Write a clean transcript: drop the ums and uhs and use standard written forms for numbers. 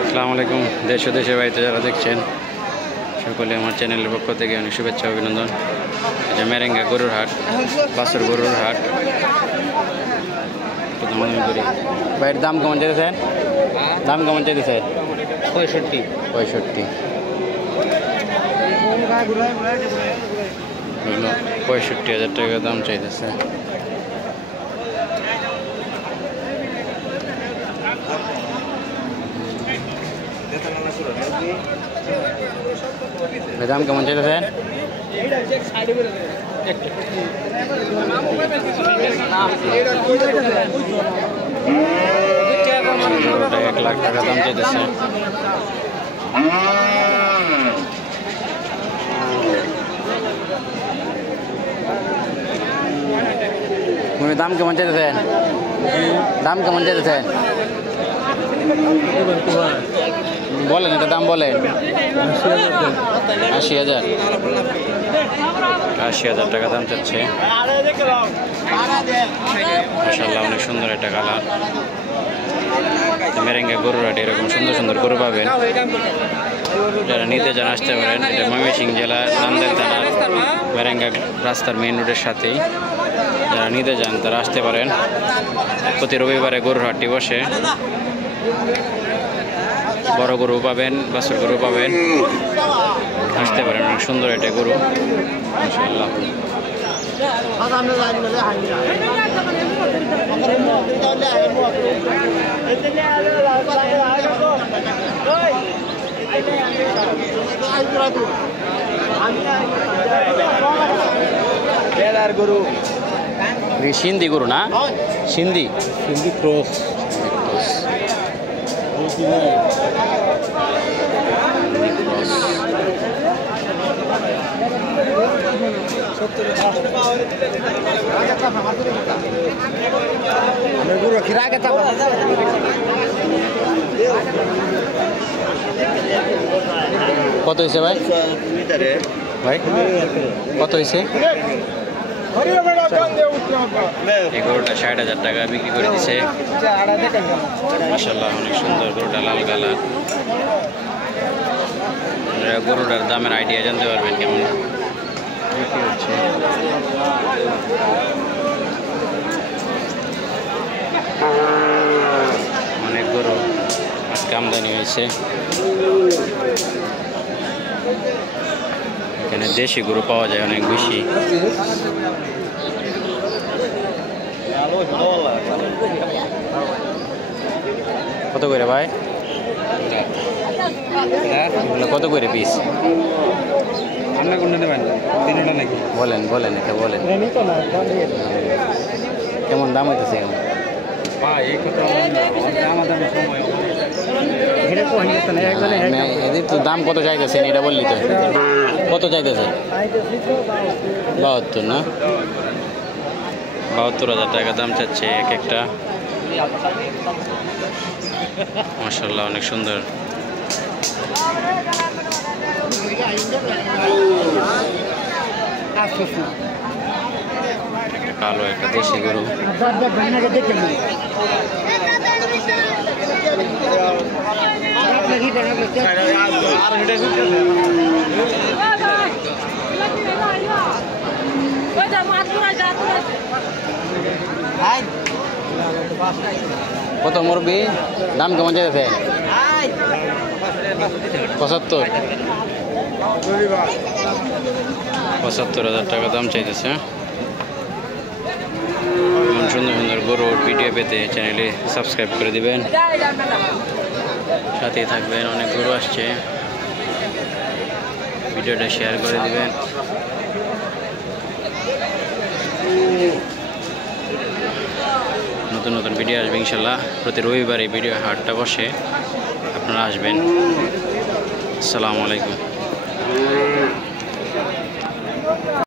আসসালামু আলাইকুম। দেশ ও দেশের বাড়িতে যারা দেখছেন সকলে আমার চ্যানেলের পক্ষ থেকে অনেক শুভেচ্ছা অভিনন্দন। এটা মেরেঙ্গা গরুর হাট, বাছুর গরুর হাট। ভাইয়ের দাম কেমন চাইতেছেন? দাম কেমন চাইতেছেন? 65 65 65,000 টাকা দাম চাইতেছে। দাম কেমন চাইতেছেন? 1,00,000 টাকা দাম চাইতেছে। দাম কেমন চাইতেছেন? দাম কেমন চাইতেছেন বলেন, এটা দাম বলেন। 80,000 80,000 টাকা দাম চাচ্ছে। মাশাআল্লাহ, অনেক সুন্দর একটা কালার। মেরেঙ্গা গরুর হাটে এরকম সুন্দর সুন্দর গরু পাবেন। যারা নিতে চান আসতে পারেন। এটা ময়মনসিংহ জেলা নান্দাইল থানার মেরেঙ্গা রাস্তার মেইন রোডের সাথেই। যারা নিতে চান তারা আসতে পারেন। প্রতি রবিবারে গরুর হাটটি বসে। বড় গরু পাবেন, বাছুর গরু পাবেন, আসতে পারেন। অনেক সুন্দর একটা গরু মাশাআল্লাহ। গরু সিন্ধি গরু না? সিন্ধি সিন্ধি ক্রস। কত হয়েছে ভাই? ভাই কত হয়েছে? এই গরুটা 60,000 টাকা বিক্রি করে দিচ্ছে। মাশাআল্লাহ, অনেক সুন্দর গরুটা, লাল কালার। গরুটার দামের আইডিয়া জানতে পারবেন কেমন বিক্রি হচ্ছে। অনেক গরু আজকে আমদানি হয়েছে। এখানে দেশি গরু পাওয়া যায় অনেক বেশি। কত করে ভাই? কত করে পিস? বলেন বলেন, এটা বলেন কেমন দাম হইতেছে? এদের তো দাম কত চাইতেছেন এটা বললি তো? কত চাইতেছে? 72 না? 72,000 টাকা দাম চাচ্ছে এক একটা। মাশাআল্লাহ, অনেক সুন্দর। কালো একটা দেশি গরু। কত মুরগি? দাম কেমন চাইছে? 75,000 টাকা দাম চাইতেছে। সুন্দর সুন্দর গরুর ভিডিও পেতে চ্যানেলে সাবস্ক্রাইব করে দিবেন, সাথেই থাকবেন। অনেক গরু আসছে, ভিডিওটা শেয়ার করে দিবেন। নতুন নতুন ভিডিও আসবে ইনশাল্লাহ। প্রতি রবিবারে ভিডিও হাটটা বসে, আপনারা আসবেন। আসসালামু আলাইকুম।